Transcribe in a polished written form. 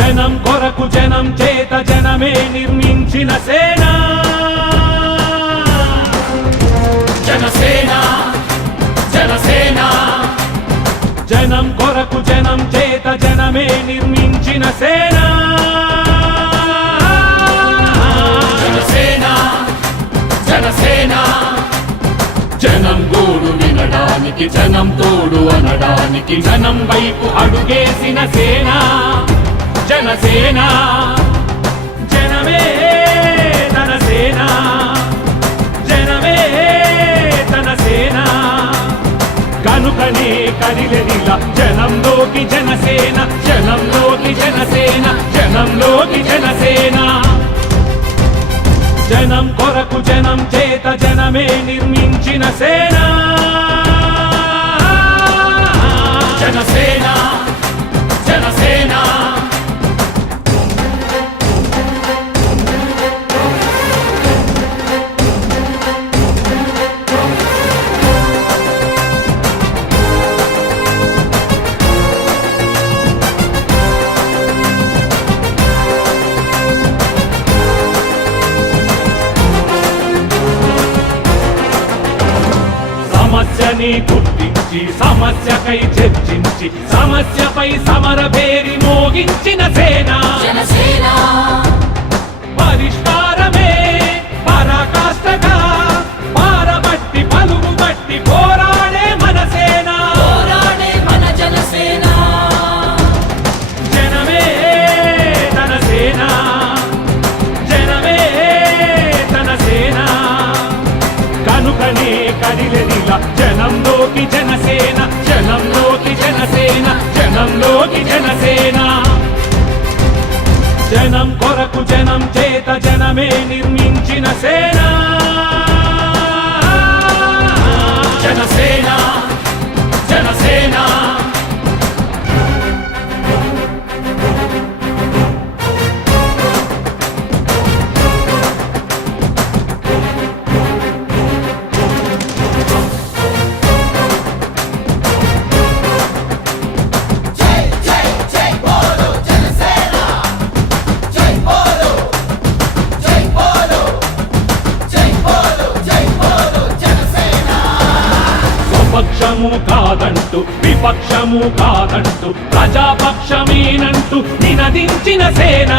జనం కొరకు జనం చేత జనమే నిర్మించిన సేన జనసేన జనసేన జనం కొరకు జనం చేత జనమే నిర్మించిన సేన జనసేన జనసేన జనం గోడు వినడానికి జనం తోడు అనడానికి జనం వైపు అడుగేసిన సేన జనసేన జనమే తన సేన జనమే తన సేన కనుకనే కదిలెదిలా జనంలోకి జనసేన జనంలోకి జనసేన జనంలోకి జనసేన జనం కొరకు జనం చేత జనమే నిర్మించిన సేన జనసేన జనసేన సమస్యని గుర్తించి సమస్యకై చర్చించి సమస్యపై సమర పేరి మోగించిన సేన జనసేన పరిష్కారమే పరాకాష్ఠగా పారబట్టి పలుగు బట్టి పోరాడే మన సేన పోరాడే మన జనసేన జనమే తన సేన జనమే తన సేన కనుకనే కదిలెదిలా జనంలోకి జనసేన జనంలోకి జనసేన జనంలోకి జనసేన జనం కొరకు జనం చేత జనమే నిర్మించిన సేన జనసేన జనసేన స్వపక్షము కాదంటూ విపక్షము కాదంటూ ప్రజాపక్షమేనంటూ నినదించిన సేన